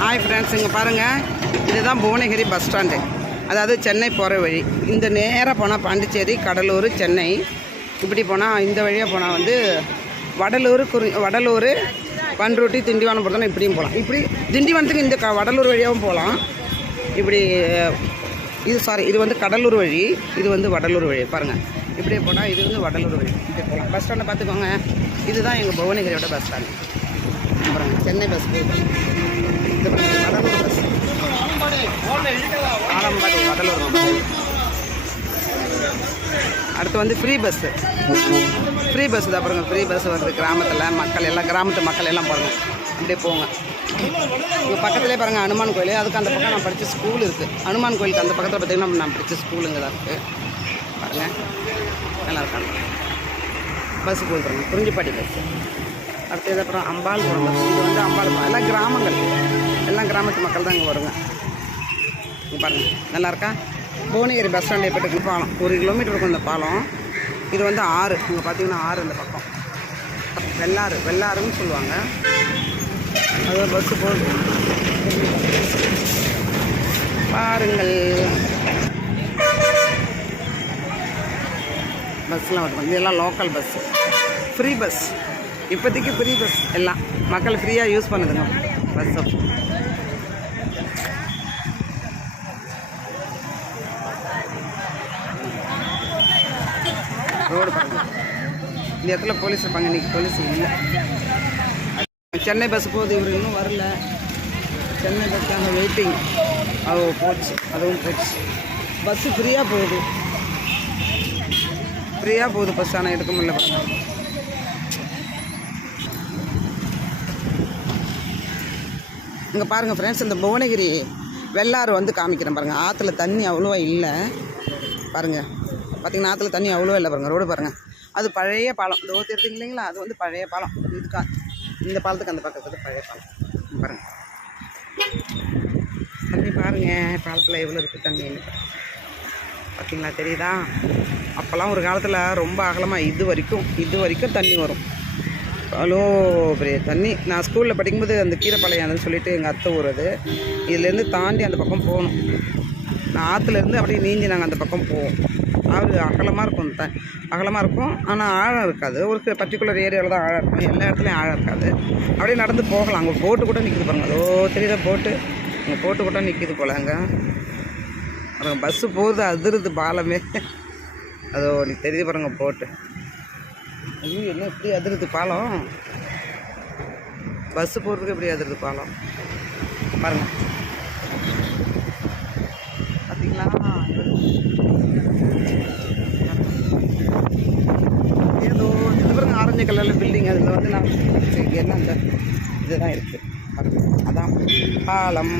Hi friends இங்கே பாருங்கள் இதுதான் புவனகிரி பஸ் ஸ்டாண்டு அதாவது சென்னை போகிற வழி. இந்த நேராக போனால் பாண்டிச்சேரி கடலூர் சென்னை. இப்படி போனால் இந்த வழியாக போனால் வந்து வடலூர் குறி வடலூர் பன்ருட்டி திண்டிவனம் போகிறதுனா இப்படியும் போகலாம் இப்படி திண்டிவனத்துக்கு இந்த க வடலூர் வழியாகவும் போகலாம் இப்படி இது சாரி இது வந்து கடலூர் வழி இது வந்து வடலூர் வழி. பாருங்கள் இப்படியே போனால் இது வந்து வடலூர் வழி. இப்படி போகலாம் பஸ் ஸ்டாண்டை பார்த்துக்கோங்க. இதுதான் எங்கள் புவனகிரியோட பஸ் ஸ்டாண்டு அப்புறம் சென்னை பஸ் போகுது இது பாருங்க, வடலூர் பஸ் ஆலம்பாடி வடலூர் அடுத்து வந்து ஃப்ரீ பஸ்ஸு ஃப்ரீ பஸ் தான் பாருங்க ஃப்ரீ பஸ் வருது கிராமத்தில். மக்கள் எல்லாம் கிராமத்து மக்கள் எல்லாம் பாருங்கள் அப்படியே போங்க. இங்கே பக்கத்துலேயே பாருங்கள் அனுமான் கோயில். அதுக்கு அந்த பக்கம் நான் படித்த ஸ்கூல் இருக்குது அனுமான் கோயிலுக்கு அந்த பக்கத்தில் பார்த்திங்கன்னா நான் படித்த ஸ்கூலுங்க தான் இருக்குது பாருங்கள் நல்லா இருக்காங்க. பஸ் போகுது பாருங்க குறிஞ்சிப்பாடி பஸ் அடுத்தது அப்புறம் அம்பாள்புரம் பஸ் இது வந்து அம்பாள்புரம் எல்லாம் கிராமங்கள். எல்லாம் கிராமத்து மக்கள் தான் இங்கே வருங்க இங்கே பாருங்கள் நல்லாயிருக்கா புவனகிரி பஸ் ஸ்டாண்ட் எப்படி பாலம் ஒரு கிலோமீட்டர் இருக்கும் இந்த பாலம். இது வந்து ஆறு. இங்கே பார்த்தீங்கன்னா ஆறு இந்த பக்கம். வெள்ளாறு. வெள்ளாறுன்னு சொல்லுவாங்க. அது பஸ்ஸு போகுது. பாருங்கள். பஸ்லாம் வருது. இதெல்லாம் லோக்கல் பஸ்ஸு ஃப்ரீ பஸ் இப்போதைக்கு ஃப்ரீ பஸ் எல்லாம். மக்கள் ஃப்ரீயாக யூஸ் பண்ணுதுங்க. பஸ்ஸை ரோடு பாருங்கள் இந்த இடத்துல போலீஸ் இருப்பாங்க இன்னைக்கு போலீஸ் இல்லை. சென்னை பஸ் போகுது இவர் இன்னும் வரல. சென்னை பஸ்ஸாக வெயிட்டிங் அது போச்சு அதுவும் போச்சு. பஸ்ஸு ஃப்ரீயாக போகுது. ஃப்ரீயாக போகுது பஸ் ஆனால் எடுக்க முடியல பாருங்க இங்கே பாருங்கள் ஃப்ரெண்ட்ஸ் இந்த புவனகிரி வெள்ளாறு வந்து காமிக்கிறேன் பாருங்கள் ஆற்றுல தண்ணி அவ்வளோவா இல்லை. பாருங்கள் பார்த்தீங்கன்னா ஆற்றுல தண்ணி அவ்வளோ இல்லை பாருங்கள் ரோடு பாருங்கள் அது பழைய பாலம். இந்த ஓத்தி எடுத்தீங்க இல்லைங்களா? அது வந்து பழைய பாலம். இதுக்கா இந்த பாலத்துக்கு அந்த பக்கத்துக்கு பழைய பாலம். பாருங்கள் தண்ணி பாருங்கள் பாலத்தில் எவ்வளோ இருக்குது தண்ணின்னு பார்த்தீங்களா தெரியுதா? அப்போல்லாம் ஒரு காலத்தில் ரொம்ப அகலமாக இது வரைக்கும் இது வரைக்கும் தண்ணி வரும். அவ்வளோ பெரிய தண்ணி. நான் ஸ்கூலில் படிக்கும்போது அந்த கீரைப்பாளையம்னு சொல்லிட்டு எங்கள் அத்தை ஊர் இதுலேருந்து தாண்டி அந்த பக்கம் போகணும். நான் ஆற்றுலேருந்து அப்படியே நீந்தி நாங்கள் அந்த பக்கம் போவோம். ஆறு அகலமாக இருக்கும் த அகலமாக இருக்கும். ஆனால் ஆழம் இருக்காது. ஒரு பர்டிகுலர் ஏரியாவில் தான் ஆழம் இருக்கும். எல்லா இடத்துலையும் ஆழம் இருக்காது. அப்படியே நடந்து போகலாம். அங்கே போட்டு கூட நிற்கிது பாருங்க. அதோ தெரியுத போட்டு அங்கே போட்டு கூட நிற்கிது போல அங்கே. அப்புறம் பஸ்ஸு போகுது அதிருது பாலமே. அதோ நீ தெரியுது பாருங்க போட்டு ஐயோ என்ன இப்படி அதிருது பாலம்? பஸ்ஸு போகிறதுக்கு எப்படி அதிருது பாலம்? பாருங்கள் பார்த்தீங்களா ஏதோ மஞ்சள் கலரில் பில்டிங் அதில் வந்து நான் என்ன அந்த இதுதான் இருக்குது அதான். பாலம்.